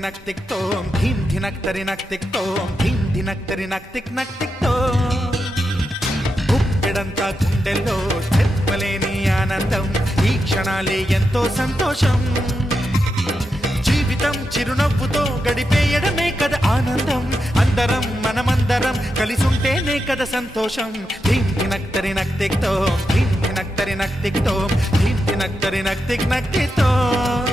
ధినక్ thick తోం theme ధినక్ తరినక్ thick తోం theme ధినక్ తరినక్ thick నక్ తిక్ తోం గుప్పెడంతా గుండెల్లో చెప్పలేని ఆనందం ఈ క్షణాలే ఎంతో సంతోషం జీవితం చిరునవ్వుతో గడిపేయడమే కదా ఆనందం అందరం మనమందరం కలిసుంటేనే కదా సంతోషం ధీమ్ ధినక్ తరినక్ తిక్ తోం ధీమ్ ధినక్ తరినక్ తిక్ తోం ధీమ్ ధినక్ తరినక్ తిక్ నక్ తిక్ తోం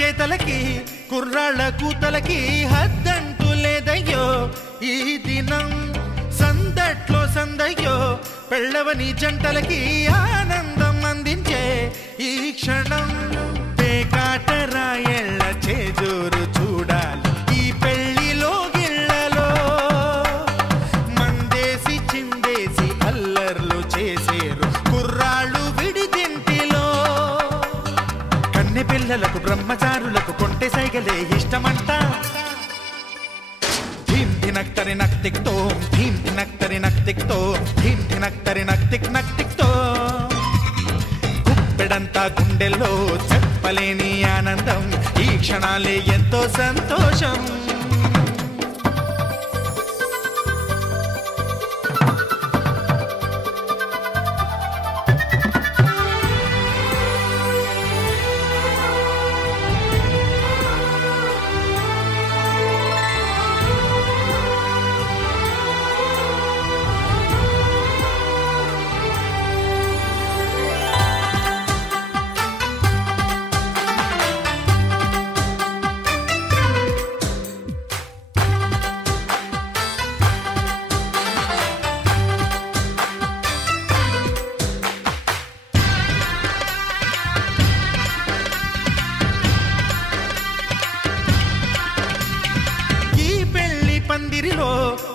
చేతలకి కుర్రాళ్ళ కూతలకి హద్దంటూ లేదయ్యో ఈ దినం సందట్లో సందయ్యో పెళ్ళవని జంటలకి ఆనందం అందించే ఈ క్షణం పేకాటరాయళ్ళ చేజోరు చూడాలి ఈ పెళ్లిలో గిళ్ళలో మందేసి చిందేసి అల్లర్లు చేసేరు కుర్రాళ్ళు విడిదింటిలో కన్నె పిల్లలకు బ్రహ్మచారులకు కొంటె సైగలే ఇష్టమంట ధీమ్ ధినక్ తరినక్ తిక్ తోం ధీమ్ ధినక్ తరినక్ తిక్ తోం ధీమ్ ధినక్ తరినక్ తిక్ నక్ తిక్ తోం గుప్పెడంతా గుండెల్లో చెప్పలేని ఆనందం ఈ క్షణాలే ఎంతో సంతోషం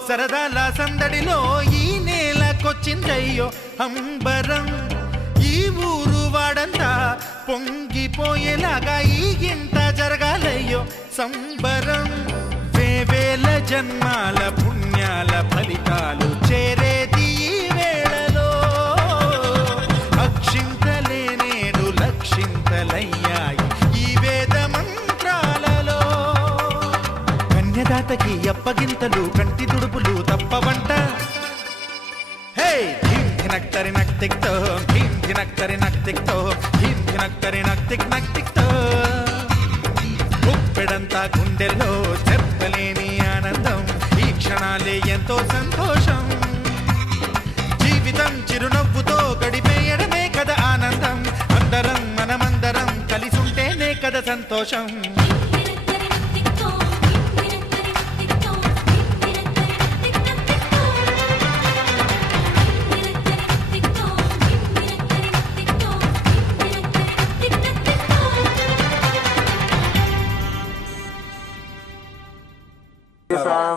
సరదాల సందడిలో ఈ నేలకొచ్చిందయ్యో అంబరం ఈ ఊరు వాడంతా పొంగిపోయేలాగా ఈ గింట జరగాలయ్యో సంబరం వేవేల జన్మాల పుణ్యాల ఫలితాలు చేరేది ఈ వేళలో అక్షింతలే నేడు లక్షింతలయ్యాయి ఈ వేద మంత్రాలలో కన్యదాతకి అప్పగింతలు కంటి దుడుపులు తప్పవంట హే ధీమ్ ధినక్ తరినక్ తిక్ తోం ధీమ్ ధినక్ తరినక్ తిక్ తోం ధీమ్ ధినక్ తరినక్ తిక్ నక్ తిక్ తోం గుప్పెడంతా గుండెల్లో చెప్పలేని ఆనందం ఈ క్షణాలే ఎంతో సంతోషం జీవితం చిరునవ్వుతో గడిపేయడమే కదా ఆనందం అందరం మనమందరం కలిసుంటేనే కదా సంతోషం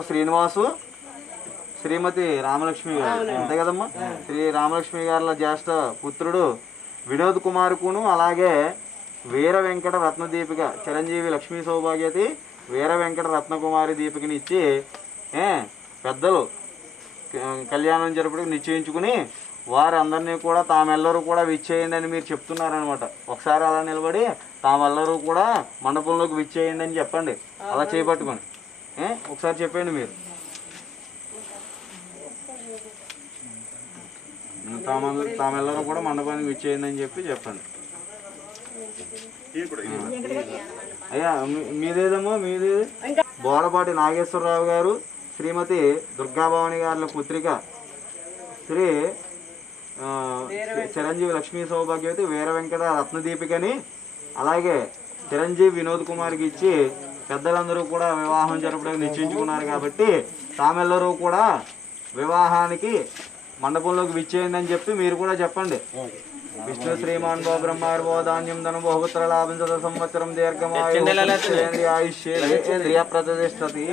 శ్రీనివాసు శ్రీమతి రామలక్ష్మి గారు అంతే కదమ్మా శ్రీ రామలక్ష్మి గారి జ్యేష్ఠ పుత్రుడు వినోద్ కుమార్కును అలాగే వీర వెంకట రత్న దీపిక చిరంజీవి లక్ష్మీ సౌభాగ్యతి వీర వెంకట రత్నకుమారి దీపికని ఇచ్చి పెద్దలు కళ్యాణం జరుపుటకు నిశ్చయించుకుని వారందరినీ కూడా తామెల్లరూ కూడా విచ్చేయండి అని మీరు చెప్తున్నారనమాట ఒకసారి అలా నిలబడి తామెల్లరూ కూడా మండపంలోకి విచ్చేయండి అని చెప్పండి అలా చేపట్టుకొని ఒకసారి చెప్పండి మీరు తామెల్లరూ కూడా మండపానికి విచ్చేయండి అని చెప్పి చెప్పండి అయ్యా మీదేదమ్మా మీదేది? బోలపాటి నాగేశ్వరరావు గారు, శ్రీమతి దుర్గాభవాని గారి పుత్రిక శ్రీ చిరంజీవి లక్ష్మీ సౌభాగ్యవతి వీర వెంకట రత్నదీపికని, అలాగే చిరంజీవి వినోద్ కుమార్కి ఇచ్చి పెద్దలందరూ కూడా వివాహం జరపడానికి నిశ్చయించుకున్నారు. కాబట్టి తామెల్లరూ కూడా వివాహానికి మండపంలోకి విచ్చేయండి అని చెప్పి మీరు కూడా చెప్పండి. విష్ణు శ్రీమాన్ భో బ్రహ్మార్భో ధాన్యం ధనం బహుపుత్ర లాభం చద సంవత్సరం దీర్ఘమాయుష్యేంద్రియ ప్రతిష్టతి.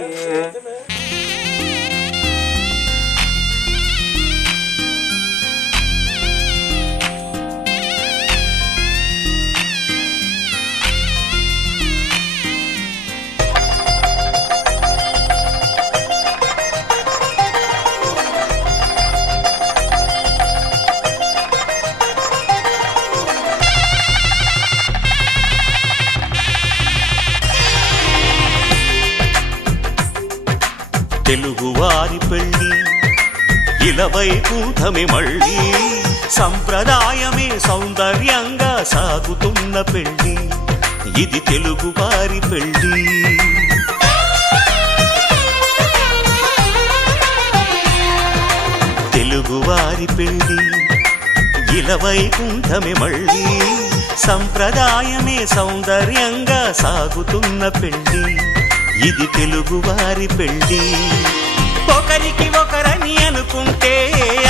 తెలుగువారి పెళ్ళి ఇలవైకుంఠమి మళ్ళీ, సంప్రదాయమే సౌందర్యంగా సాగుతున్న పెళ్ళి, ఇది తెలుగువారి పెళ్ళి. తెలుగువారి పెళ్ళి ఇలవైకుంఠమి మళ్ళీ, సంప్రదాయమే సౌందర్యంగా సాగుతున్న పెళ్ళి, ఇది తెలుగువారి పెళ్ళి. ఒకరికి ఒకరని అనుకుంటే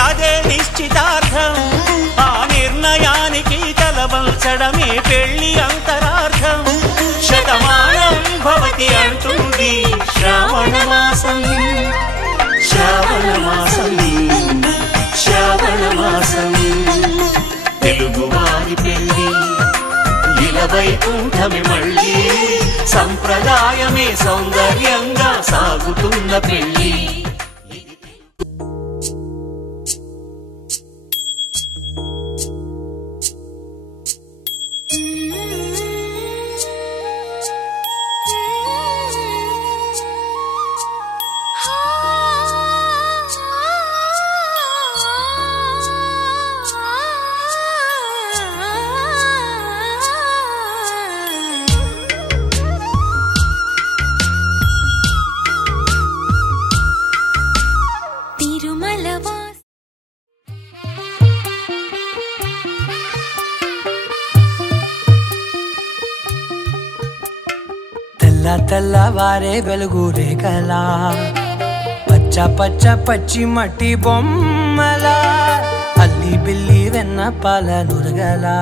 అదే నిశ్చితార్థం, ఆ నిర్ణయానికి తలవంచడమే పెళ్లి అంతరార్థం. శతమానం భవతి అంటుంది శ్రావణ మాసం, శ్రావణ మాసం, శ్రావణ మాసం. తెలుగువారి పెళ్ళి ఇలవైకుంఠమి మళ్ళీ, సంప్రదాయమే సౌందర్యంగా సాగుతున్న పెళ్ళి. తెల్లవారే వెలుగు రేఖలా, పచ్చ పచ్చ పచ్చి మట్టి బొమ్మలా, అల్లి బిల్లి వెన్న పాల నురగలా,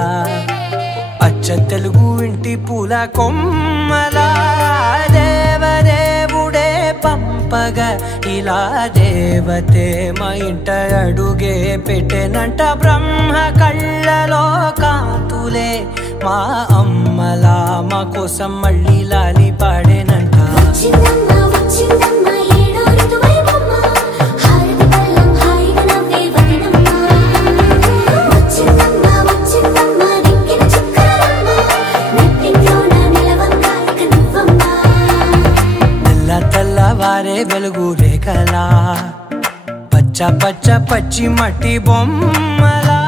అచ్చ తెలుగు ఇంటి పూల కొమ్మలా, దేవదేవుడే పంపగా ఇలా దేవతే మా ఇంట అడుగే పెట్టెనంట. బ్రహ్మ కళ్ళలో కాంతులే మా అమ్మలా మా కోసం మళ్ళీ లాలి పాడేనంట. తెల్లవారే వెలుగు రేఖలా, పచ్చ పచ్చ పచ్చి మట్టి బొమ్మలా.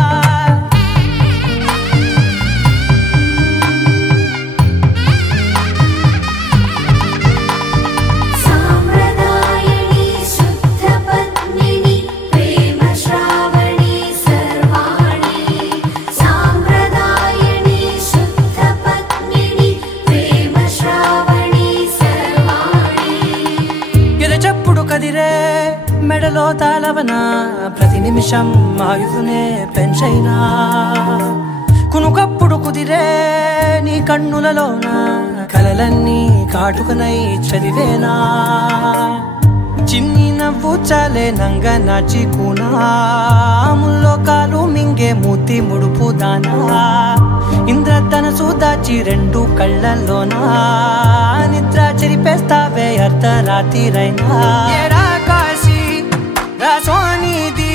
మెడలో తాళవన ప్రతి నిమిషం ఆయుధునే పెంచైనా, కునుకప్పుడు కుదిరే నీ కన్నులలోన కలలన్నీ కాటుకనై చదివేనా. చిన్ని నవ్వు చాలే నంగ నాచి కూనాముల్లో కాలు మింగే మూతి ముడుపు దానా, ఇంద్రధనసు దాచి రెండు కళ్ళల్లోనా, నిద్ర చెరిపేస్తావే అర్ధరాత్రిరైనా. సోనిది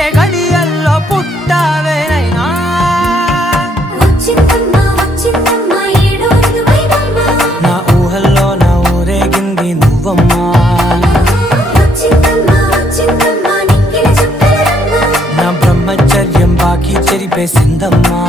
ఏ గడియల్లో పుట్టావేనైనా, నా ఊహల్లో నా ఊరేగింది నువ్వమ్మా, నా బ్రహ్మచర్యం బాకీ చెరిపేసిందమ్మా.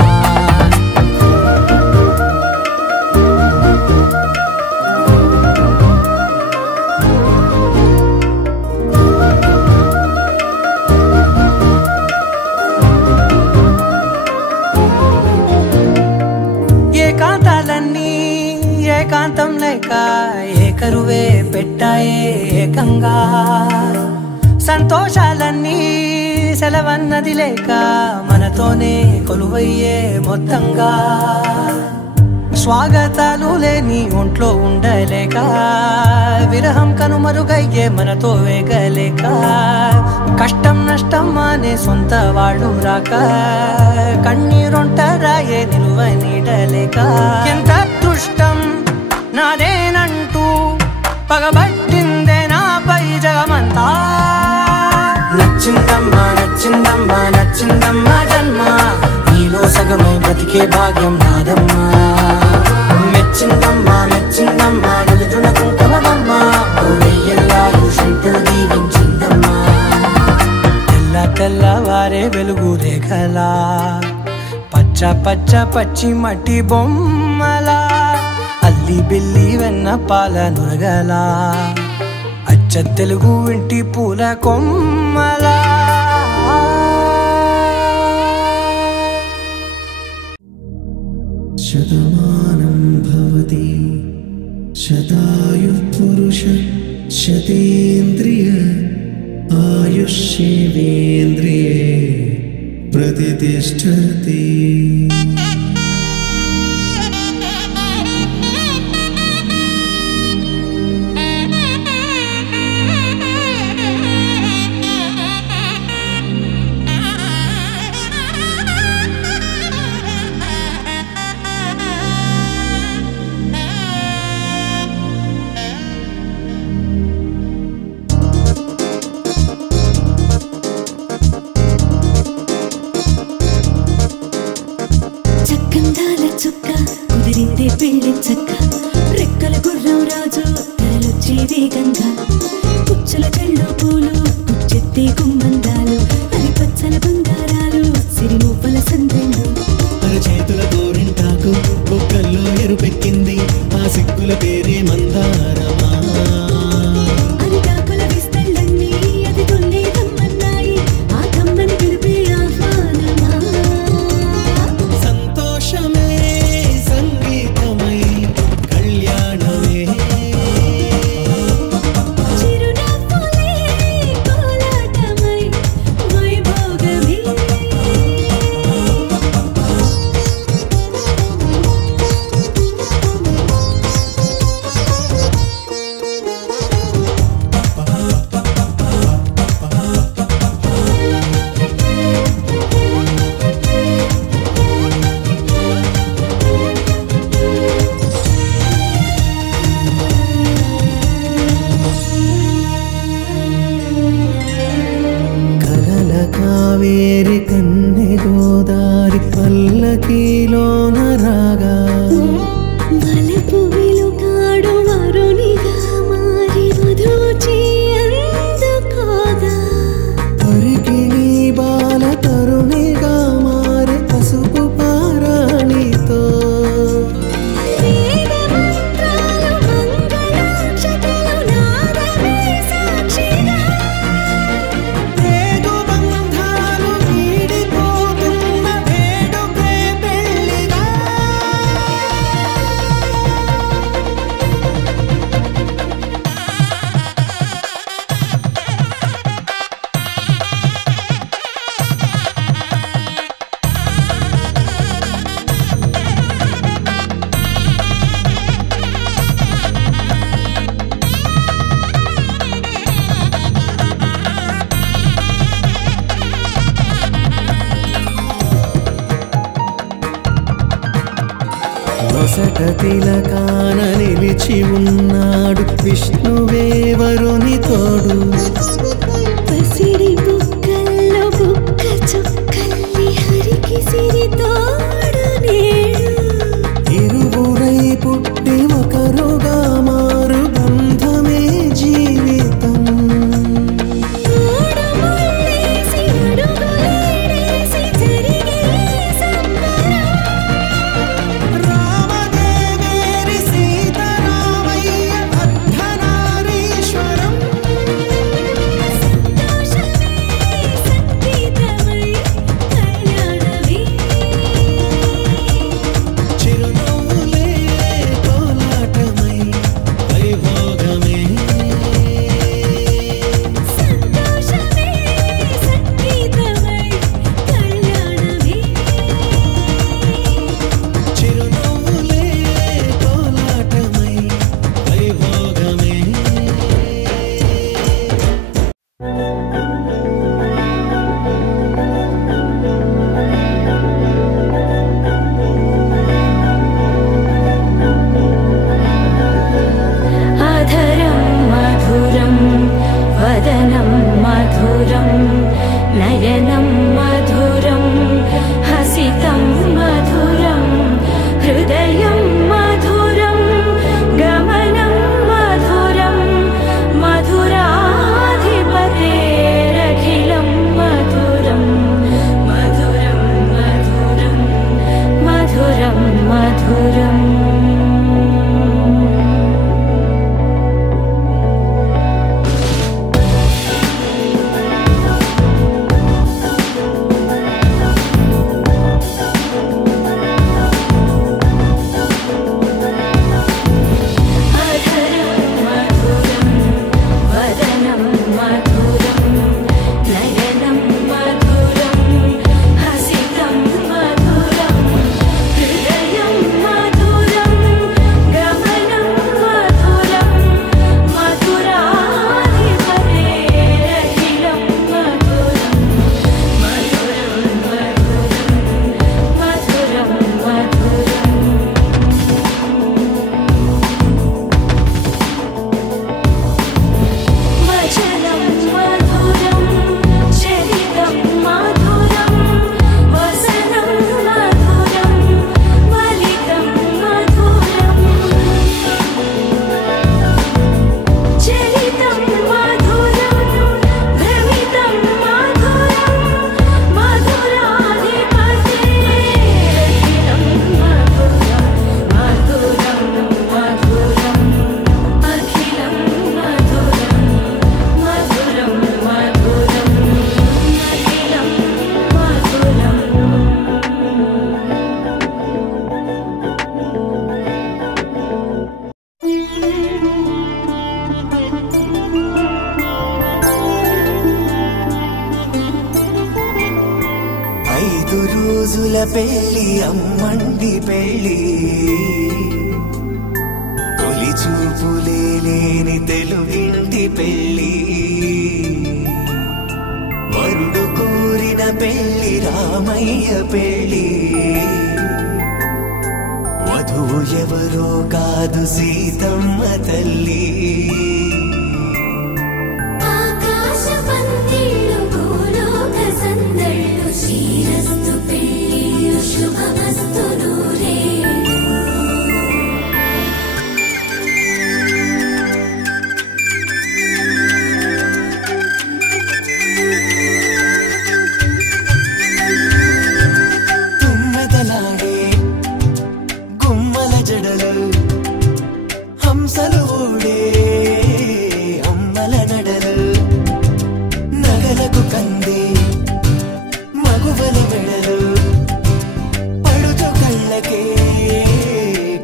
ఏకాంతం లేక ఏకరువే పెట్టాయే ఏకంగా సంతోషాలన్నీ సెలవన్నది లేక మనతోనే కొలువయ్యే మొత్తంగా స్వాగతాలు లేని ఒంట్లో ఉండలేక విరహం కనుమరుగయ్యే మనతో వేగలేక కష్టం నష్టం అనే సొంత వాళ్ళు రాక కన్నీరొంటరాయే నిలువ నీడలేక ఎంత అదృష్టం నాదేనంటూ పగబట్టిందే నాపై జగమంతా నచ్చిందమ్మా నచ్చిందమ్మా నచ్చిందమ్మా జన్మ నీలో సగమై బ్రతికే భాగ్యం నాదమ్మా మెచ్చిందమ్మా మెచ్చిందమ్మా నిలుచున్న కుంకుమమ్మా వెయ్యల్లాలు శంకరు దీవించిందమ్మా తెల్ల తెల్లవారే వెలుగు రేఖలా పచ్చ పచ్చ పచ్చి మట్టి బొమ్మలా అల్లి బిల్లి వెన్న పాల నురగలా అచ్చ తెలుగు ఇంటి పూల కొమ్మలా శతమానం భవతి శతాయుః పురుష శతేంద్రియ ఆయుష్యేంద్రియే ప్రతిష్ఠతి చక్కందాల చుక్క కుదిరిందే పెళ్లి చక్క రెక్కల గుర్రం రాజు తలొచ్చే వేగంగా పుచ్చల చెళ్ళు పూలు పుచ్చెత్తే గుమ్మందాలు అరి పచ్చల బంగారాలు సిరిమూపల సందెళ్ళు అరచేతుల గోరింటాకు బొక్కల్లో ఎరుపెక్కింది ఆ సిక్కుల పేరే మందారమా అరిటాకుల విస్తళ్ళన్నీ అది తొల్లే కమ్మన్నాయి ఆ కమ్మని పిలిపే ఆహ్వానమా సంతోషమే సంగీతమై కళ్యాణమే చిరునవ్వులే కోలాటమై వైభోగమే కలల కావేరి కన్నె గోదారి పల్లకీలోన రాగా వలపు వెలుగాడు వరునిగా మారి వధూచి అందుకోగా పరికిణి బాల తరుణిగా మారి పసుపు పారాణితో వేద మంత్రాలు మంగళాక్షతలు నాదమే సాక్షిగా రేగు బంధాలు వీడిపోతున్న వేడుకే పెళ్లిగా వసట తిలకాన నిలిచి ఉన్నాడు విష్ణువే వరుని తోడు పసిడి బుక్కల్లో బుక్క చుక్కల్లి హరికి సిరి తోడు నేడు ఇరువురై పుట్టి ఒకరుగా మారు బంధమే జీవితం మూడు ముళ్ళేసి అడుగులేసి జరిగే సంబరం రామదేవేరి సీతారామయ్య అర్ధనారీశ్వరం పెళ్ళి అమ్మండి పెళ్ళి తొలి చూపులే లేని తెలుగింటి పెళ్ళి వరుడు కోరిన పెళ్ళి రామయ్య పెళ్ళి వధువు ఎవరో కాదు సీతమ్మ తల్లి ఆకాశ పందిళ్ళు భూలోక సందళ్ళు శ్రీరస్తు పెళ్ళిళ్ళు శుభమస్తు నూరేళ్ళు తుమ్మెదలాడే గుమ్మల జడలు హంసలు ఓడే అమ్మల నడలు నగలకు కందే మగువల మెడలు పడుచు కళ్ళకే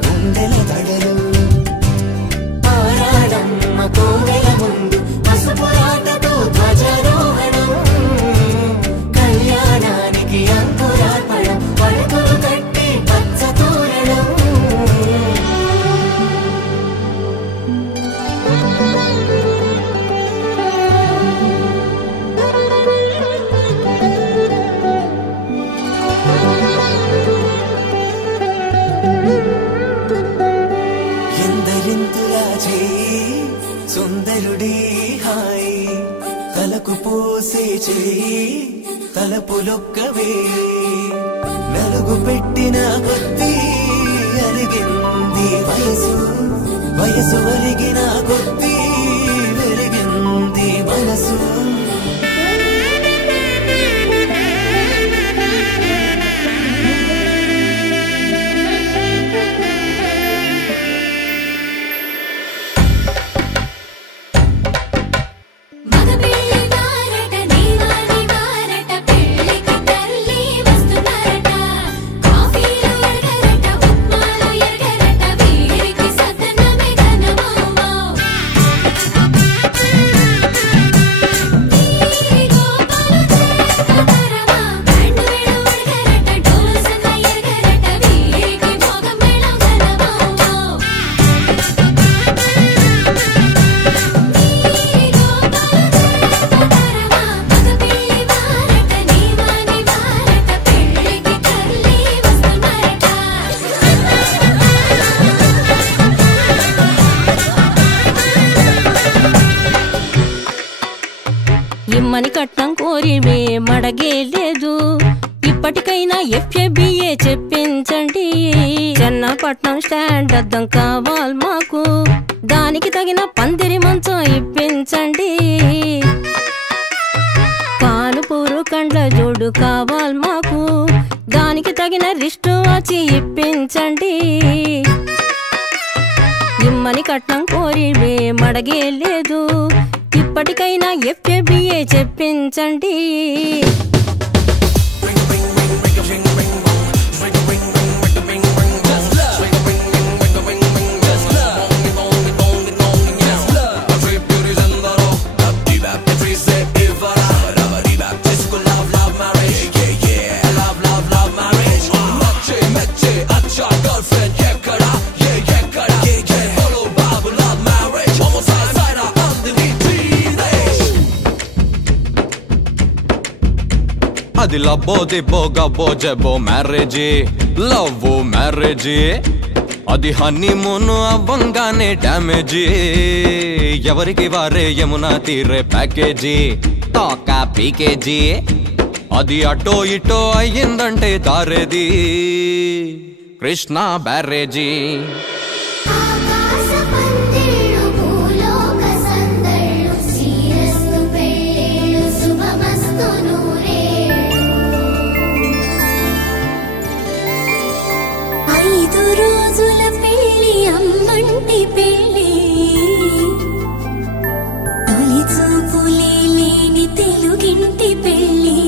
గుండెల తడలు ఆరాడమ్మ కోవెల ముందు పసుపురాటతో ధ్వజారోహణం కళ్యాణానికి అంకురార్పణం పడకలు కట్టి పచ్చ తోరణం ఎందరింతులా చేయి సుందరుడి హాయి తలకు పోసే చేయి తలపులొక్కవే నలుగు పెట్టిన కొద్దీ అరిగింది వయసు వయసు అరిగిన కొద్దీ వెలిగింది మనసు మగ పెళ్ళి వారట నీవాని వారట పెళ్ళికి తల్లి వస్తున్నారట కాఫీలు ఎరగరట ఉప్మాలు ఎరగరట వీరికి సద్దనమే ఘనమౌమౌ ఈ గోపాలు చేతరమా బ్యాండ్ మేళం ఎరగరట డోలు సన్న ఎరగరట వీరికి భోగ మేళం ఘనమౌమౌ ఇమ్మని కట్నం కోరివే మడగే లేదు ఇప్పటికైనా ఎఫ్ఏబిఏ చెప్పించండి చెన్నపట్నం స్టాండ్ అద్దం కావాలి మాకు దానికి తగిన పందిరి మంచం ఇప్పించండి కానుపూరు కండ్ల జోడు కావాలి మాకు దానికి తగిన రిస్టు వచ్చి ఇప్పించండి ఇమ్మని కట్నం కోరివే మడగే లేదు ఇప్పటికైనా ఎఫ్ఏబిఏ చెప్పించండి అది లబ్బో దిబ్బో గబ్బో జబ్బో మ్యారేజీ లవ్ మ్యారేజీ అది హనీమూన్ అవ్వంగానే డ్యామేజీ ఎవరికి వారే యమునా తీరే ప్యాకేజీ తోకా పీకేజీ అది అటో ఇటో అయ్యిందంటే దారేది కృష్ణా బ్యారేజీ ఆకాశ పందిళ్ళు భూలోక సందళ్ళు శ్రీరస్తు పెళ్ళిళ్ళు శుభమస్తు నూరేళ్ళు 5 రోజుల పెళ్ళి అమ్మంటి పెళ్ళి తొలి చూపులే లేని తెలుగింటి పెళ్ళి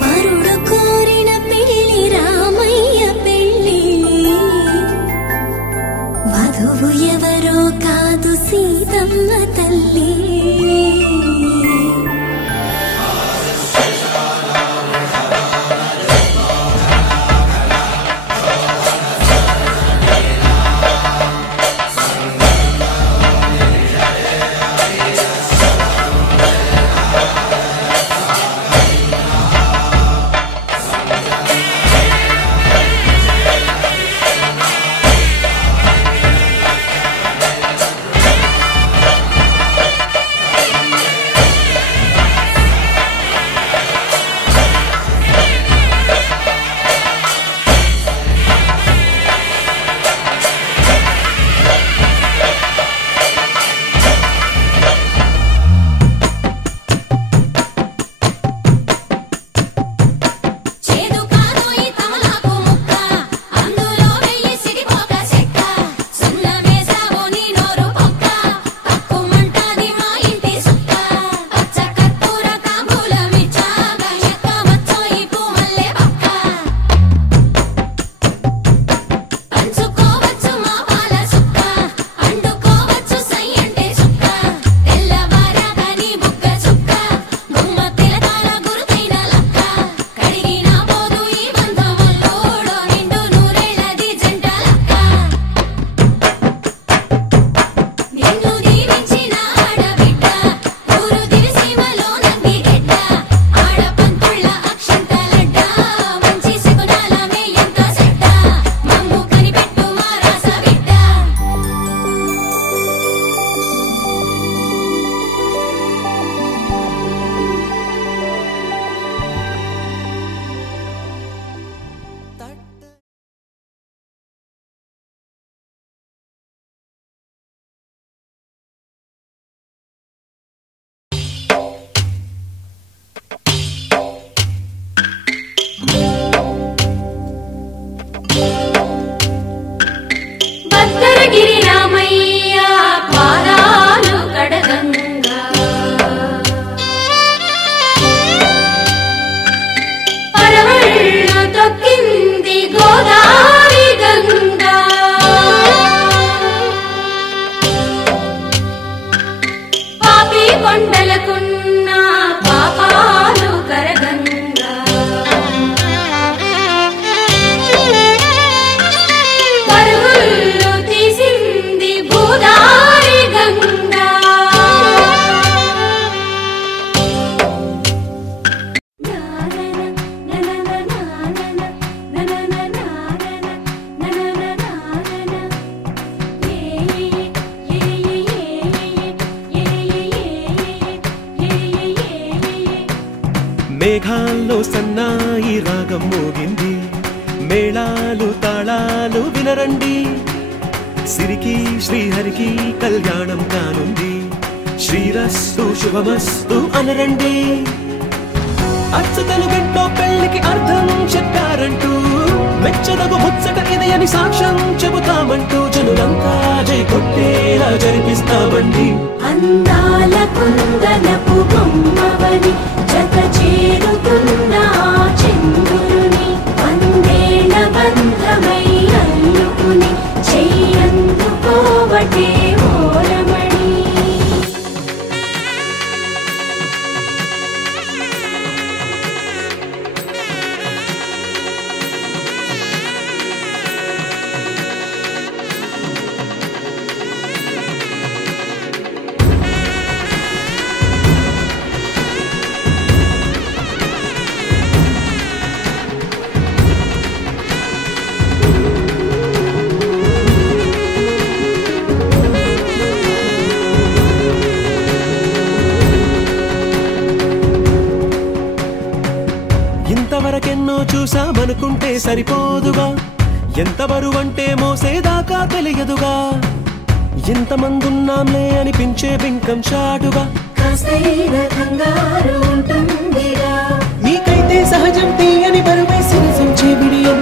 వరుడు కోరిన పెళ్ళి రామయ్య పెళ్ళి వధువు ఎవరో కాదు సీతమ్మ తల్లి స్వరాల్లో సన్నాయి రాగం మోగింది, మేళాలు తాళాలు వినరండి, సిరికి శ్రీహరికి కళ్యాణం కానుంది, శ్రీరస్తు శుభమస్తు అనరండి. అచ్చతలు గంటో పెళ్లికి అర్థం చెప్పారంటూ, మెచ్చదగు ముచ్చట ఇది అని సాక్ష్యం చెబుతామంటూ, జనులంతా జై కొట్టేలా జరిపిస్తామండి. అందాల కుందనపు బొమ్మవని జత చేరుతున్న చంద్రుని, వందేళ్ల బంధమై అల్లుకుని చెయ్యందుకోవటే ఓరమణి. ఇంతవరకెన్నో చూసామనుకుంటే సరిపోదుగా, ఎంత బరువంటే మోసేదాకా తెలియదుగా, ఇంతమందున్నాంలే అనిపించే బింకం చాటుగా, మీకైతే సహజం తీయని బరువై సిరిసించే బిడియం,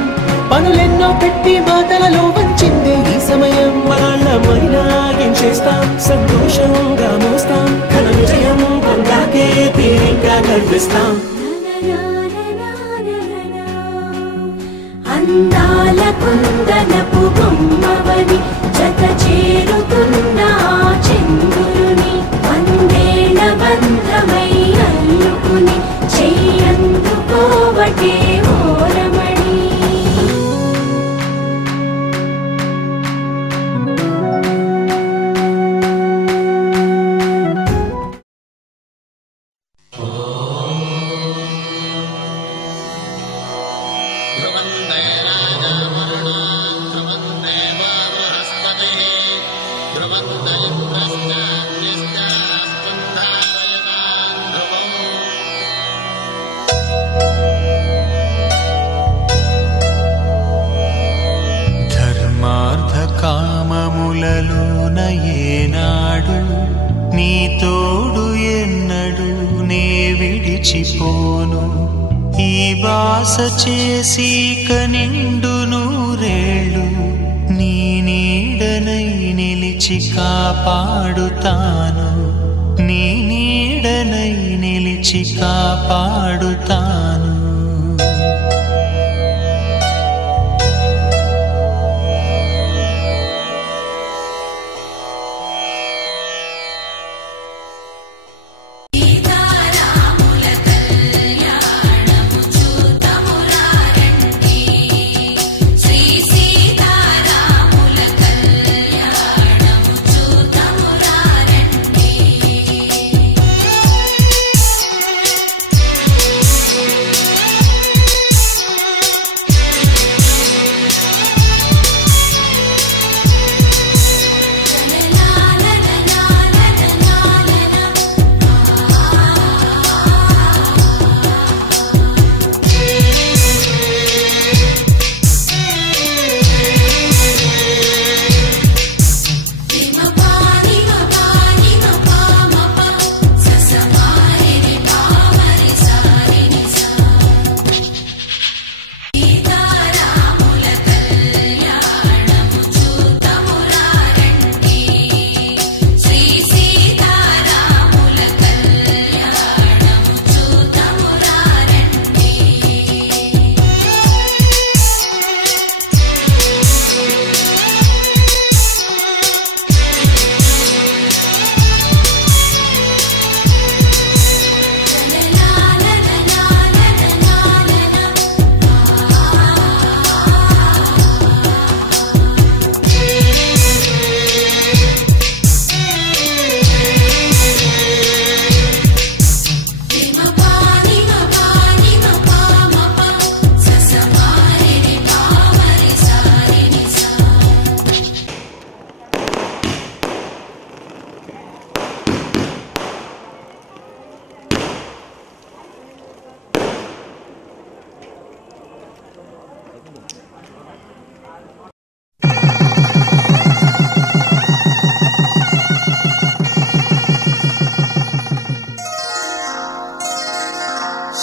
పనులెన్నో పెట్టి మాటలలో వంచిందే ఈ సమయం. మనాళ్ళమైనా ఏం చేస్తాం, సంతోషంగా మోస్తాం, ఘన విజయం పొందాకే తీరిగ్గా గర్విస్తాం. అందాల కుందనపు బొమ్మవని జత చేరుతున్న చంద్రుని, వందేళ్ల బంధమై అల్లుకుని చెయ్యందుకోవటే ఓరమణి. ధర్మార్థ కామములలోన ఏనాడు నీ తోడు ఎన్నడు నే విడిచిపోను, ఈ బాస చేసి కనిండు నూరేళ్ళు నీ నీడనై నిలిచి కాపాడుతాను, నీ నీడనై నిలిచి కాపాడుతాను.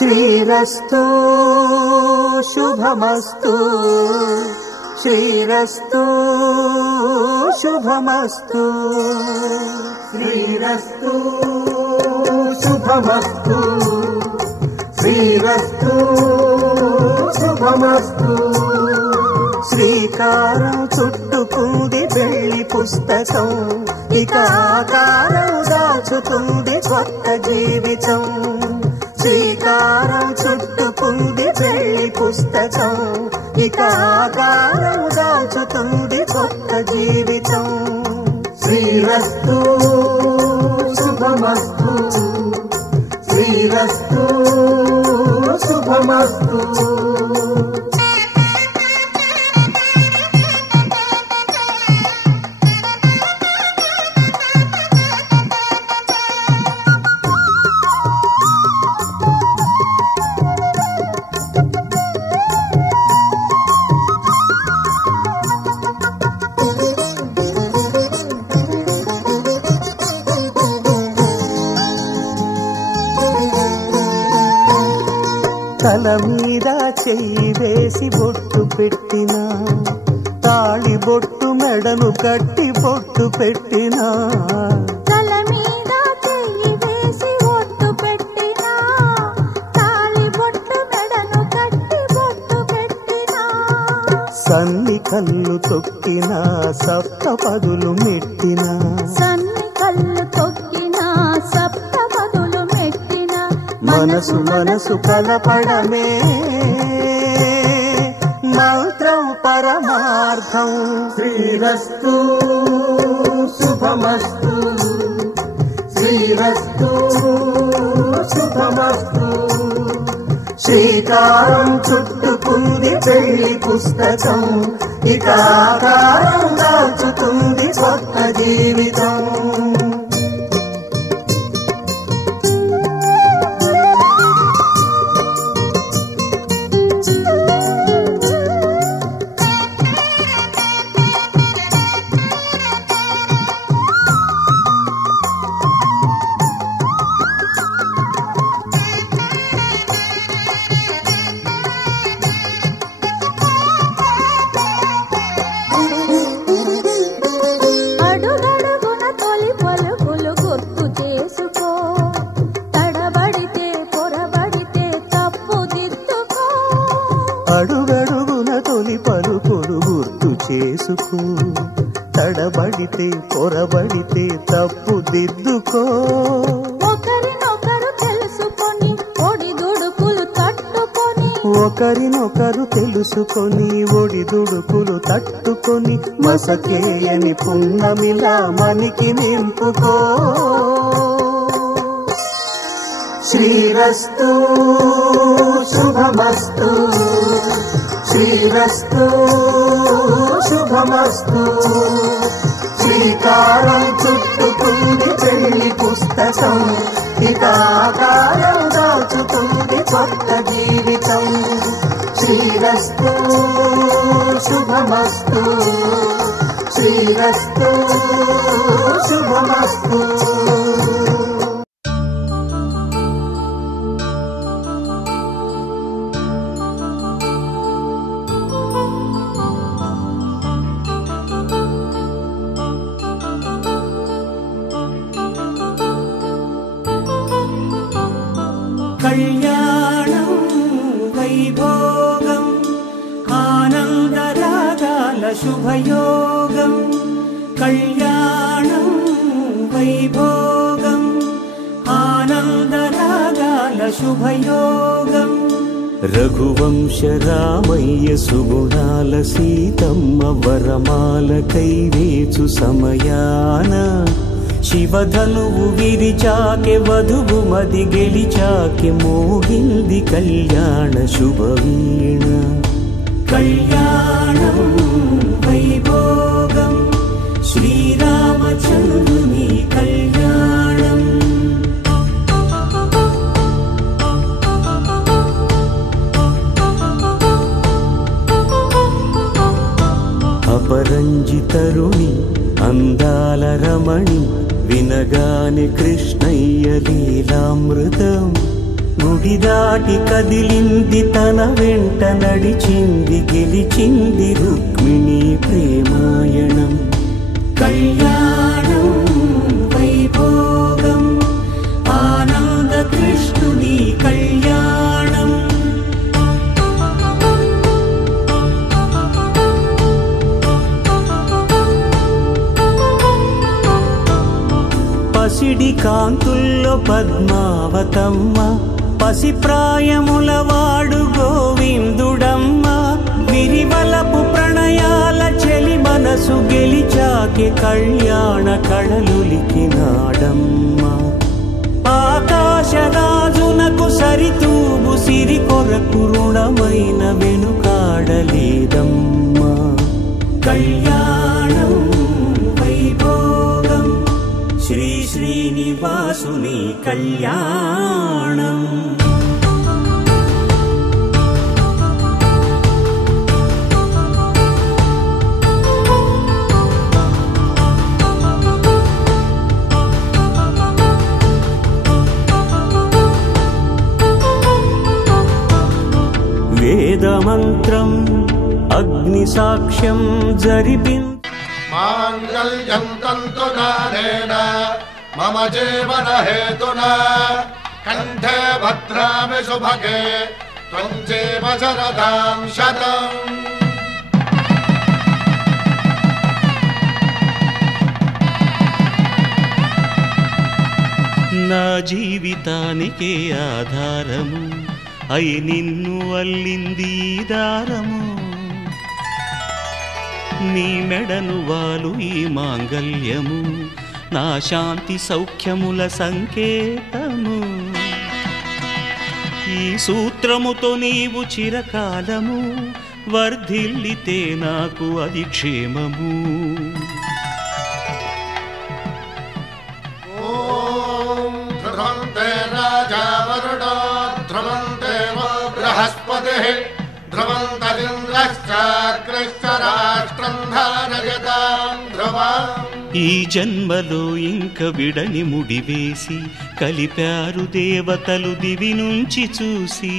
శ్రీరస్తు శుభమస్తు శ్రీరస్తు శుభమస్తు శ్రీరస్తు శుభమస్తు శ్రీరస్తు శుభమస్తు శ్రీకారం చుట్టుకుంది పెళ్లి పుస్తకం ఇక ఆకారం దాచుతుంది కొత్త జీవితం శ్రీకారం చుట్టుకుంది పెళ్లి పుస్తకం ఇక ఆకారం దాచుతుంది కొత్త జీవితం శ్రీరస్తు శుభమస్తు శ్రీరస్తు శుభమస్తు తల మీద చెయ్యి వేసి బొట్టు పెట్టినా తాళి బొట్టు మెడను కట్టి బొట్టు పెట్టినా తల మీద చెయ్యి వేసి బొట్టు పెట్టినా తాళి బొట్టు మెడను కట్టి బొట్టు పెట్టినా సన్ని కళ్ళు తొక్కినా సప్త పదులు మెట్టినా సన్ని కళ్ళు తొక్కినా సప్త పదులు మెట్టినా మనసు మనసు కలపడమే మంత్రం పరమార్థం శ్రీరస్తు శుభమస్తు శ్రీరస్తు శుభమస్తు శ్రీకారం చుట్టుకుంది పెళ్లి పుస్తకం ఇక ఆకారం దాచుతుంది కొత్త జీవితం అడుగడుగున తొలి పలుకులు గుర్తు చేసుకో తడబడితే పొరబడితే తప్పు దిద్దుకో ఒకరినొకరు తెలుసుకొని ఒడిదుడుకులు తట్టుకొని ఒకరినొకరు తెలుసుకొని ఒడిదుడుకులు తట్టుకొని మసకేయని పున్నమిలా మనికి నింపుకో శ్రీరస్తు శుభమస్తు శ్రీరస్తు శుభమస్తు శ్రీకారం చుట్టుకుంది పెళ్లి పుస్తకం ఇక ఆకారం దాచుతుంది కొత్త జీవితం శ్రీరస్తు శుభమస్తు శ్రీరస్తు శుభమస్తు కళ్యాణం వైభోగం ఆనందరాగాల శుభయోగం కళ్యాణం వైభోగం ఆనందరాగాల శుభయోగం రఘువంశ రామయ్య సుగుణాల సీతమ్మ వరమాల కైవేచు సమయాన శివధనువు విరిచాకె వధువు మది గెలిచాకె మోగింది కళ్యాణ శుభవీణ కళ్యాణం వైభోగం శ్రీరామచంద్రుని కళ్యాణం అపరంజి తరుణి అందాల రమణి వినగాని కృష్ణయ్య లీలామృతం గుడి దాటి కదిలింది తన వెంట నడిచింది గెలిచింది రుక్మిణి ప్రేమాయణం కళ్యాణం వైభోగం ఆనంద కృష్ణుని కళ్యాణం పసిడి కాంతుల్లో పద్మావతమ్మ పసిప్రాయముల వాడు గోవిందుడమ్మ విరివలపు ప్రణయాల చెలి మనసు గెలిచాకే కళ్యాణ కళలులికినాడమ్మ ఆకాశరాజునకు సరితూబు సిరి కొరకు రుణమైన వెనుకాడలేదమ్మ కళ్యాణం వైభోగం శ్రీ శ్రీనివాసుని కళ్యాణం వేదమంత్రం అగ్నిసాక్ష్యం జరిపింది మాంగళ్యం తంతునానేన మమ జీవన హేతునా కంఠే భద్రామి శుభగే త్వం జీవ శరదాం శతం నా జీవితానికే ఆధారము అయి నిన్ను అల్లింది దారము నీ మెడను వాలు ఈ మాంగల్యము నా శాంతి సౌఖ్యముల సంకేతము ఈ సూత్రముతో నీవు చిరకాలము వర్ధిల్లితే నాకు అది క్షేమము ఓం ధ్రువంతే రాజా వరుణో ధ్రువంతే బృహస్పతి ధ్రువంతరింద్రశ్చాగ్రశ్చ రాష్ట్రం ధారయతాం ధ్రువం ఈ జన్మలో ఇంక విడని ముడివేసి కలిపారు దేవతలు దివి నుంచి చూసి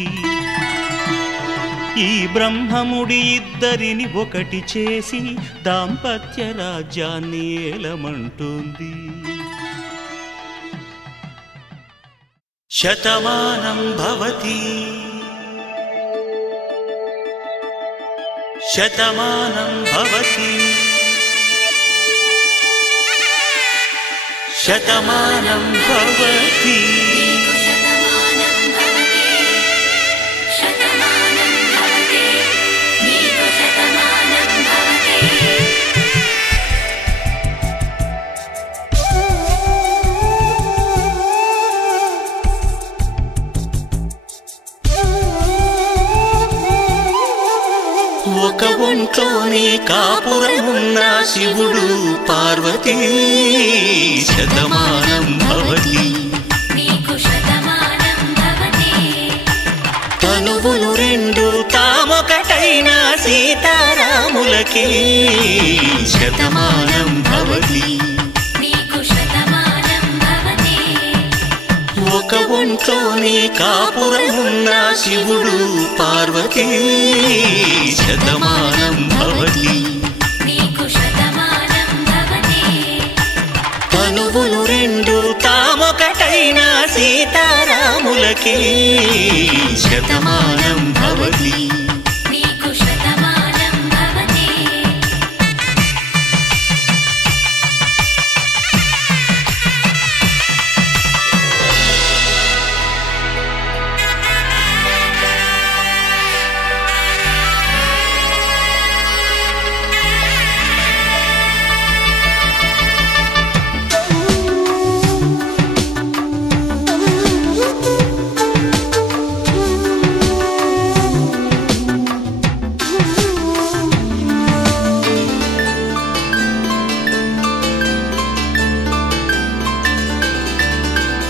ఈ బ్రహ్మముడి ఇద్దరిని ఒకటి చేసి దాంపత్య రాజ్యాన్ని ఏలమంటుంది శతమానం భవతి శతమానం భవతి శతమానం భవతి ఒక ఒంట్లోనే కాపురమున్న శివుడు పార్వతీ శతమానం భవతి తనువులు రెండు తామొకటైన సీతారాములకి శతమానం భవతి ఒక ఒంట్లోనే కాపురమున్న శివుడు పార్వతీ శతమానం భవతి తనువులు రెండు తామొకటైన సీతారాములకి శతమానం భవతి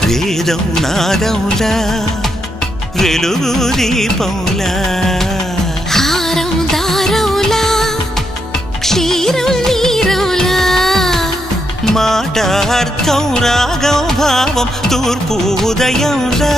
వేదం నాదములా వెలుగు దీపములా హారం దారములా క్షీరం నీరములా మాట అర్థం రాగం భావం తూర్పు ఉదయంలా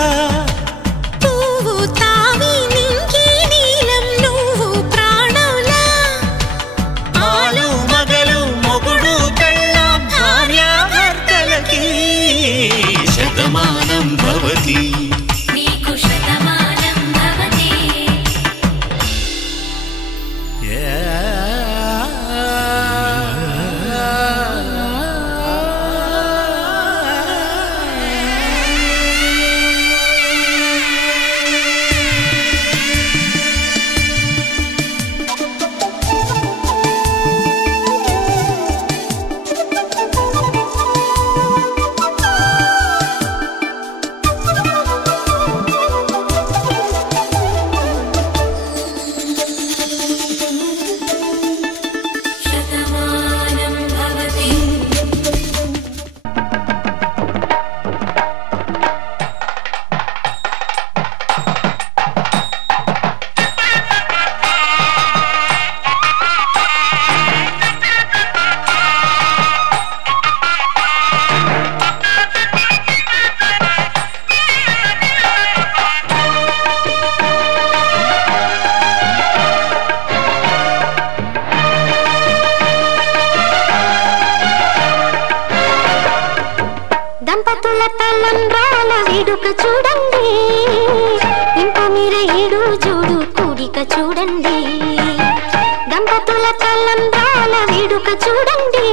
దంపతుల తలంబ్రాల వేడుక చూడండి,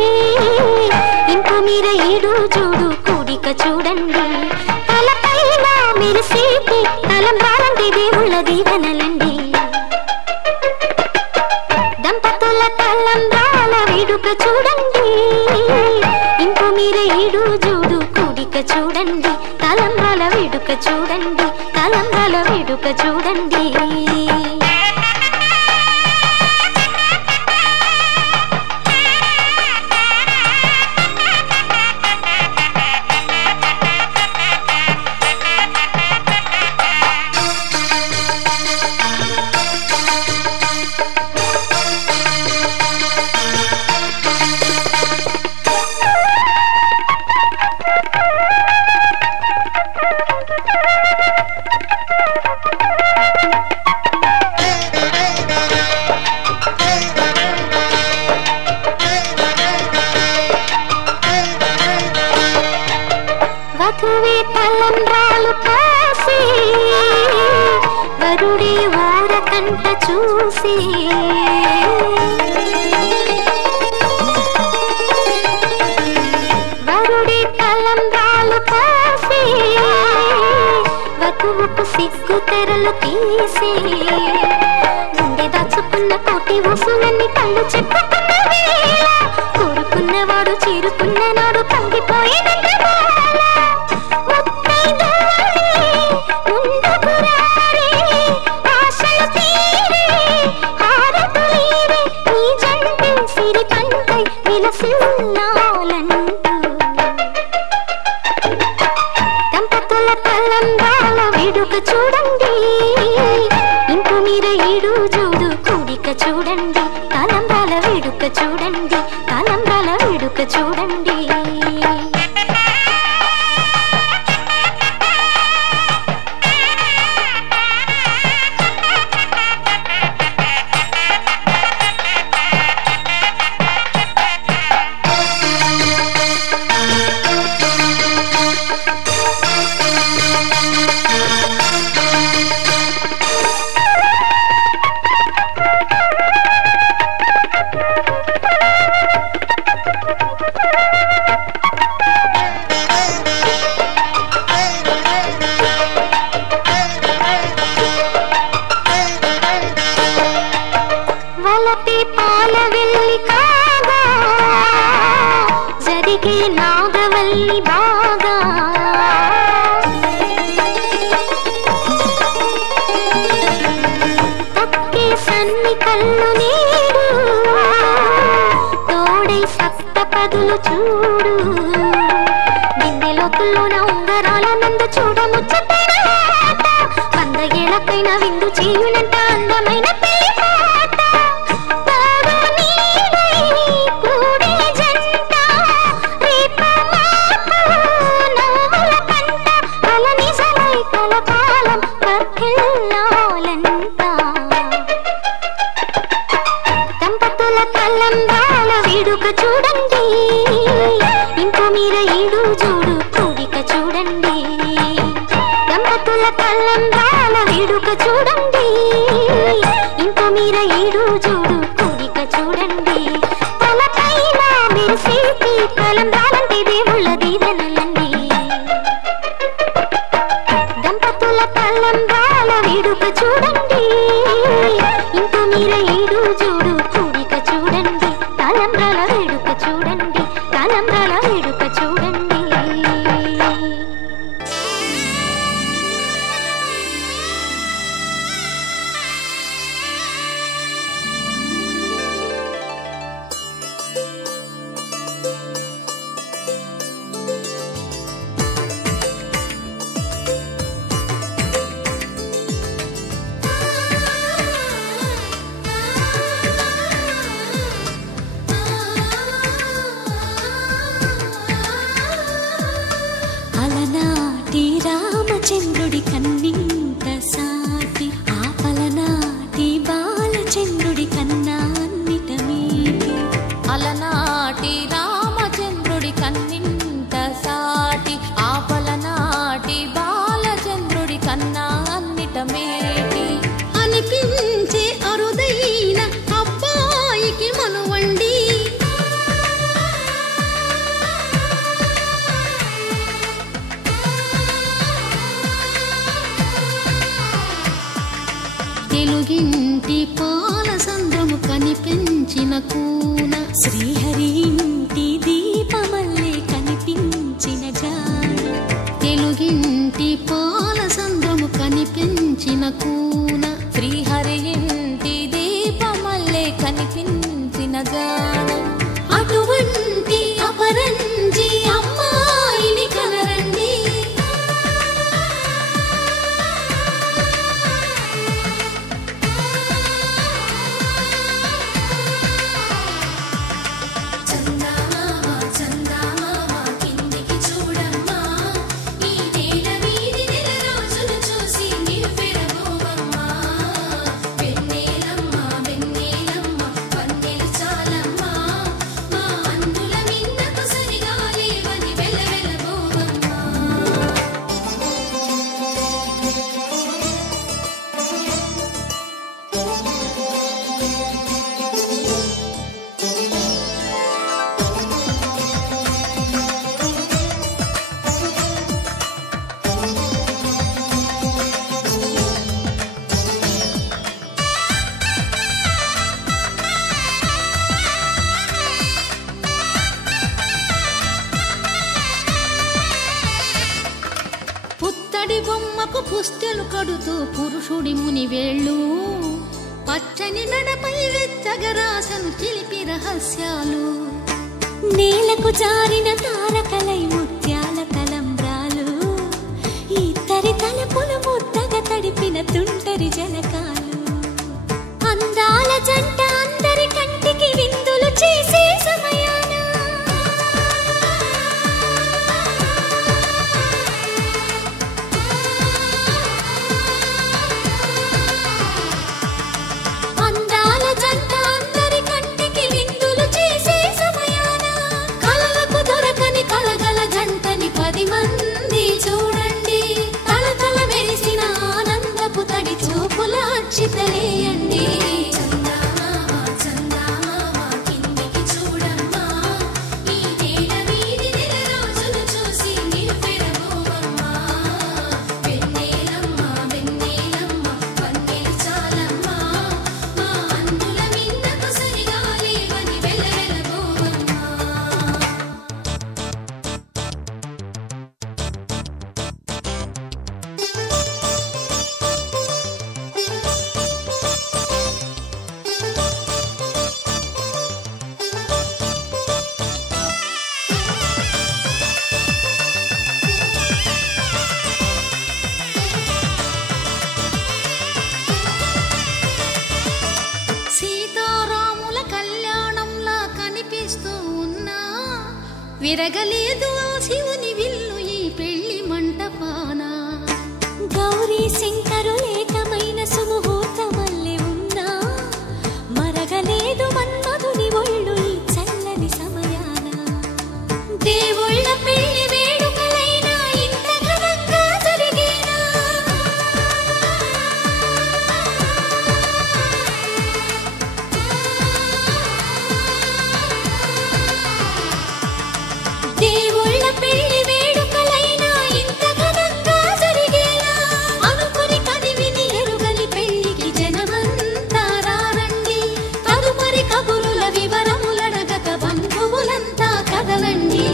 ఇంకో మీర ఏడు చూడు కూడిక చూడండి, తలపైన మెరిసేటి తలంబ్రాలంటే దేవుళ్ళ దీవెనలండి. దంపతుల తలంబ్రాల వేడుక చూడండి, ఇంకో మీర ఏడు చూడు కూడిక చూడండి, తలంబ్రాల వేడుక చూడండి, తలంబ్రాల వేడుక చూడండి. వధువే తలంబ్రాలు పోసి వరుడే ఊరకంట చూసి, వరుడే తలంబ్రాలు పోసి వధువుకు సిగ్గు తెరలు తీసి, గుండె దాచుకున్న కోటి ఊసులన్నీ కళ్ళు చెప్పుకున్న వేళ, కోరుకున్నవాడు చేరుకున్న నాడు పంగిపోయేదంట దంపతుల తలంబ్రాల వేడుక చూడండి, ఇంకో మీర ఏడు చూడు కూడిక చూడండి, తలంబ్రాల వేడుక చూడండి, తలంబ్రాల వేడుక చూడండి. వలపే పాల వెళ్ళి కాగా జరిగే నాగవల్లి బాగా, తక్కే సన్ని కళ్ళు నీడు తోడై సప్తపదులు చూడు, గిన్నెలోతుల్లోన ఉంగరాల నందు చూడ ముచ్చటైన ఆట, 100 ఏళ్లకైనా విందు చేయునంట అందమైన పెళ్లి పాట, తాడు నీడై కూడే జంట, రేపు మాపు నవ్వుల పంట, కల నిజమై కలకాలం వర్ధిల్లాలంట. దంపతుల తలంబ్రాల వేడుక చూడండి, ఇంకో మీర ఏడు చూడు కూడిక చూడండి, దంపతుల తలంబ్రాల వేడుక చూడండి, ఇంకో మీర ఏడు చూడు కూడిక చూడండి, తలపైన మెరిసేటి తలంబ్రాలంటే దేవుళ్ళ దీవెనలండి. దంపతుల తలంబ్రాల వేడుక చూడండి, ఇంకో మీర ఏడు చూడు కూడిక చూడండి, కూన శ్రీహరి ఇంటి దీపమల్లే కనిపించిన జాన తెలుగింటి పాల సంద్రము కనిపించిన కూన శ్రీహరి ఇంటి దీపమల్లే కనిపించిన జాన అటువంటి అపరంజి అమ్మాయిని కనరండి పుస్తెలు కడుతూ పురుషుడి ముని వేళ్ళు పచ్చని నడపై వెచ్చగరాసను చిలిపి రహస్యాలు నేలకు జారిన తారకలై ముత్యాల తలంబ్రాలు ఇద్దరి తలపులు ముద్దగా తడిపిన తుంటరి జలకాలు అందాల జంట అందరి కంటికి విందులు చేసే సమయాన విరగలేదు ఆ శివుని విల్లు ఈ పెళ్లి మంటపాన గౌరీ శంకరులేకమైన సుముహూర్తమల్లె ఉన్నా మరగలేదు మన్మధుని ఒళ్ళు ఈ చల్లని సమయాన దేవుళ్ళ పెళ్లి వేడుకలైనా ఇంత ఘనంగా జరిగేనా దేవుళ్ళ పెళ్లి వేడుకలైనా ఇంత ఘనంగా జరిగేలా అనుకుని కదివిని ఎరుగని పెళ్లికి జనమంతా రారండి తదుపరి కబురుల వివరములడగక బంధువులంతా కదలండి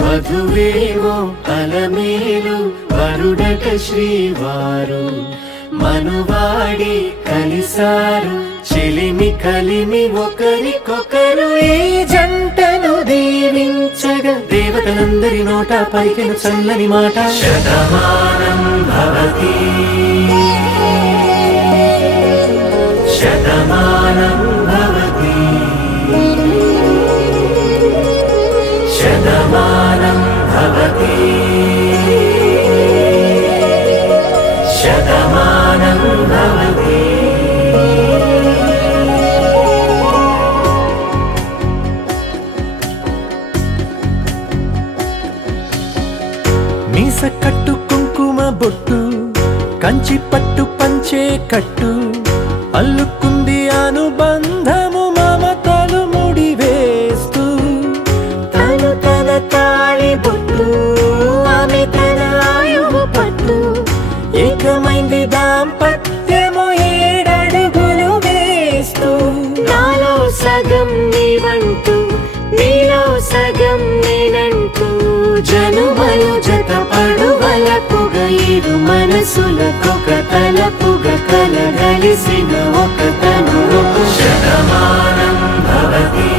వధువేమో అలమేలు వరుడట శ్రీవారు మనువాడి కలిసారు చెలిమి కలిమి ఒకరికొకరు ఈ జంటను దీవించగా దేవతలందరి నోట పలికిన చల్లని మాట శతమానం భవతి శతమానం భవతి శతమానం భవతి శతమానం భవతి కట్టు అల్లుకుంది అనుబంధము మమతలు ముడివేస్తూ తను తన తాళి బొట్టు ఆమె తన ఆయువు పట్టు ఏకమైంది దాంపత్యము 7 అడుగులు వేస్తూ నాలో సగం నీవంటూ నీలో సగం నేనంటూ జనుమలు జత పడువలపుగ ఇరు మనసులకొక తలపుగ కలగలిసిన ఒక తను శతమానం భవతి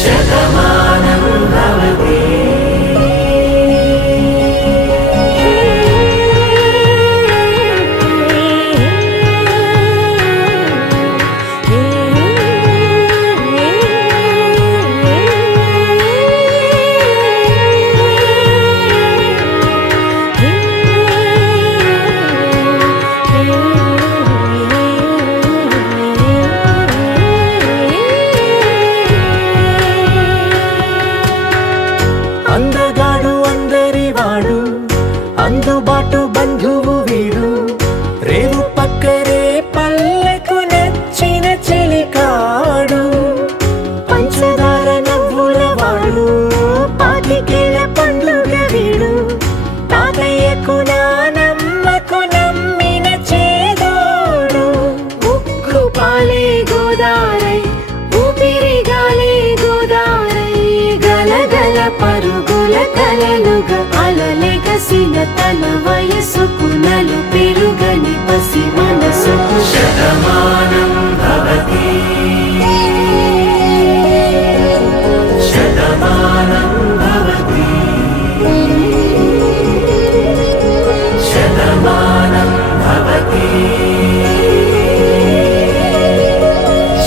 శతమానం భవతి అందగాడు అందరివాడు అందుబాటు బంధువు వీడు రేవు పక్కరే పల్లెకు నచ్చిన చెలికాడు పంచదార నవ్వుల వాడు పాతికేల పండుగ వీడు తాతయ్యకు నానమ్మకు నమ్మిన చేదోడు ఉక్కు పాలే గోదారై ఊపిరి గాలే గోదారై గలగల పరుగుల కలలుగా అలలెగసిన తన వయసుకు నలు పెరుగని పసి మనసుకు శతమానం భవతి శతమానం భవతి శతమానం భవతి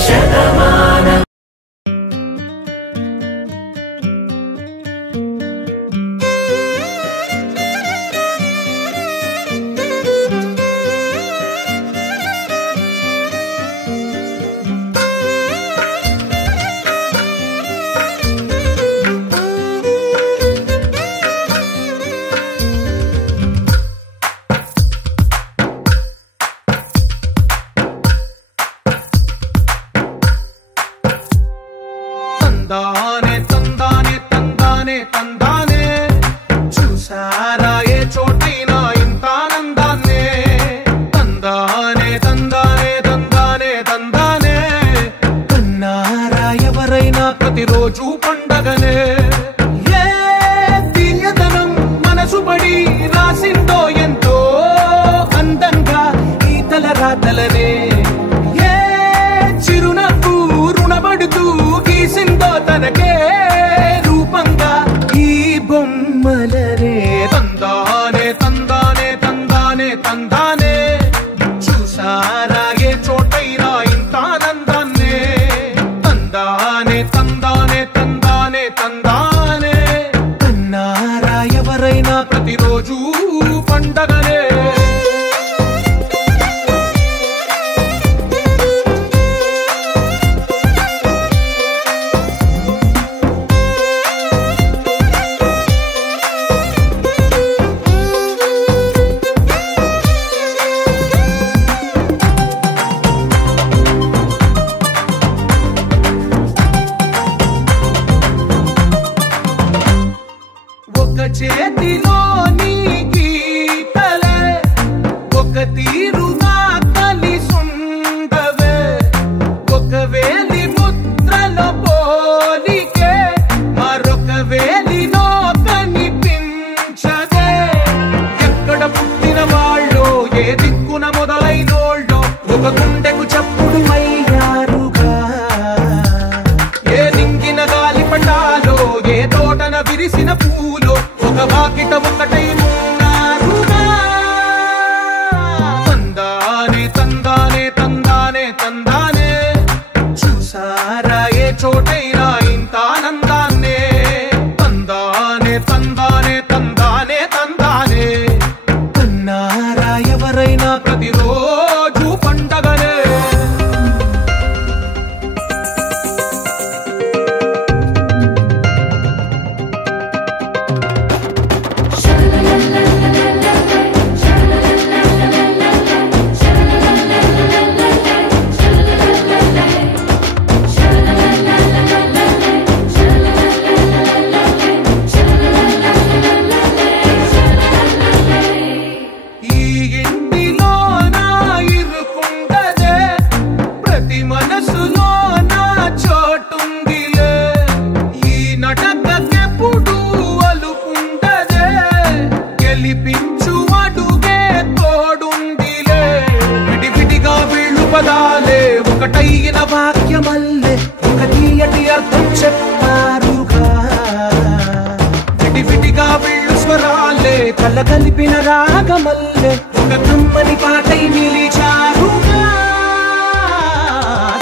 శతమానం తందానే తందానే తందానే తందానే చూసారా ఏ చోటైనా ఇంత ఆనందాన్నే తందానే తందానే తందానే తందానే కన్నారా ఎవరైనా ప్రతిరోజు పండగనే ఏ దివ్యతనం మనసు పడి రాసిందో ఎంతో అందంగా ఈ తలరాతలనే ఏ చిరునవ్వు రుణపడుతూ గీసిందో తనకే రూపంగా ఈ బొమ్మలనే తందానే తందానే తందానే తందానే చూసారా ఏ చోటైనా ఇంత ఆనందాన్నే తందానే తందానే తందానే తందానే కన్నారా ఎవరైనా ప్రతిరోజు పండగనే ఒక చేతిలో నీ గీతలే ఒక తీరుగా కలిసుండవే ఒక వేలి ముద్రలో పోలికే మరొక వేలిలో కనిపించదే ఎక్కడ పుట్టిన వాళ్ళో ఏ దిక్కున మొదలైనోళ్ళో ఒక గుండెకు చప్పుడు అయ్యారుగా ఏ దింగిన గాలి పటాలో ఏ తోటన విరిసిన పూలో ఒక వాకిట ఒకటై ఉన్నారుగా తందానే తందానే తందానే తందానే చూసారా ఏ చోటైనా ఇంత ఆనందాన్నే తందానే తందానే తందానే తందానే కన్నారా ఎవరైనా ప్రతిరోజు పండగనే ఒకటైన వాక్యమల్లే ఒక తీయటి అర్థం చెప్పారుగా విడివిడిగా వెళ్ళు స్వరాలే కళ్ళ కలిపిన రాగమల్లే ఒక కమ్మని పాటై నిలిచారుగా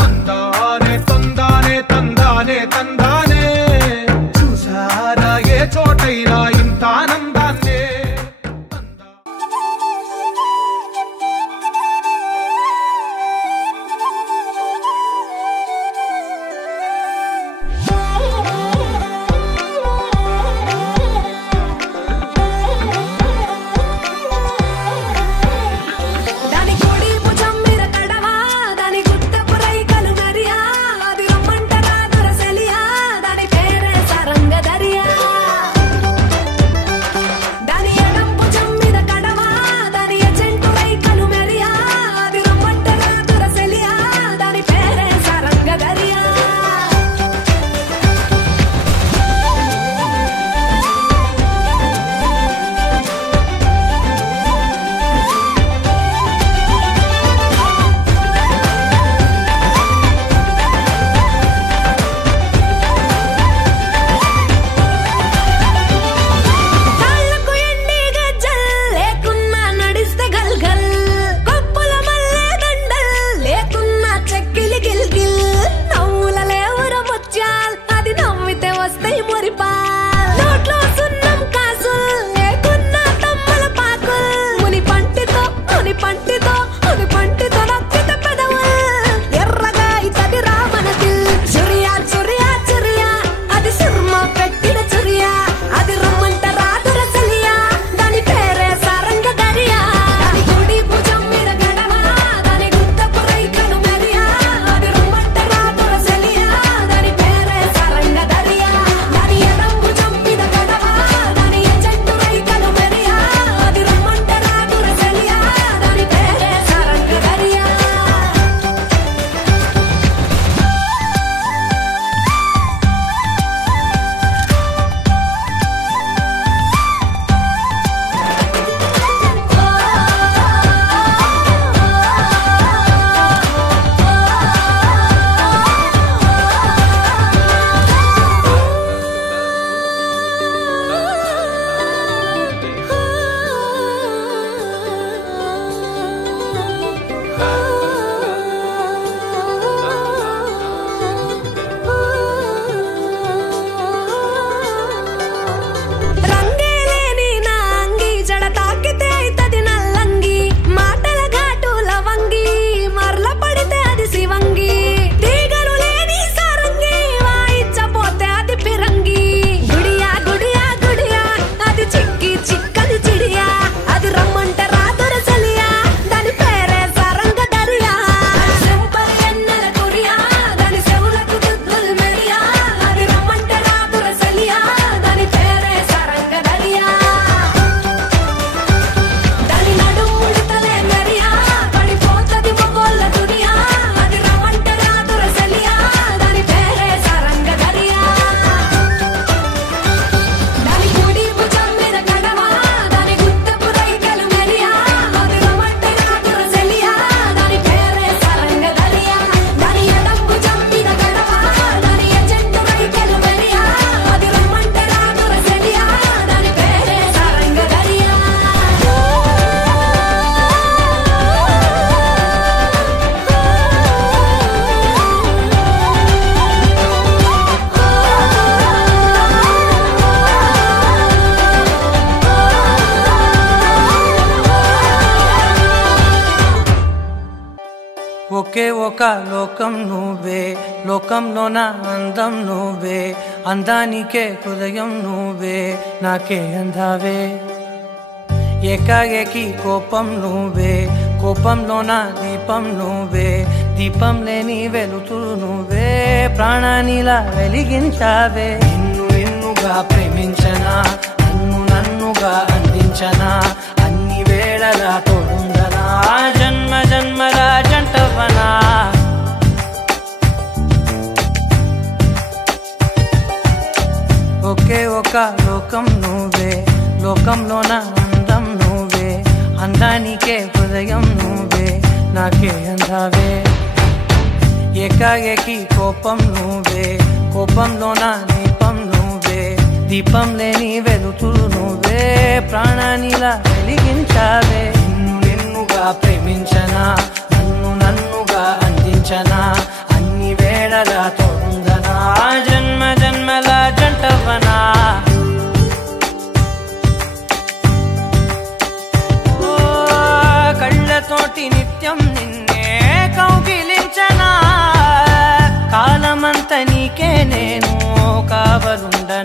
తందానే తందానే తందానే తందానే చూసారా ఏ చోటైనా ఇంత ఆనందాన్నే ఒకే ఒక లోకం నువ్వే, లోకంలో నా అందం నువ్వే, అందానికే హృదయం నువ్వే, నాకే అందావే. ఏకాఏకి కోపం నువ్వే, కోపంలో నా దీపం నువ్వే, దీపం లేని వెలుతురు నువ్వే, ప్రాణానిలా వెలిగించావే. నిన్నుగా ప్రేమించనా, నన్నుగా అందించనా, అన్ని వేళలా తోడుండనా, జన్మ జన్మల జంటవనా. ఒకే ఒక లోకం నువ్వే, లోకంలో నా అందం నువ్వే, అందానికే హృదయం నువ్వే, నాకే అందావే. ఏకాఏకి కోపం నువ్వే, కోపంలో నా దీపం నువ్వే, దీపం లేని వెలుతురు నువ్వే, ప్రాణానిలా వెలిగించావే. నిన్నుగా ప్రేమించనా, నన్నుగా అందించనా, అన్ని వేళలా తోడుందనా, జన్మ జన్మల జంటవనా. కళ్ళతోటి నిత్యం నిన్నే కౌగిలించనా, కాలమంత నీకే నేను కావలుండనా.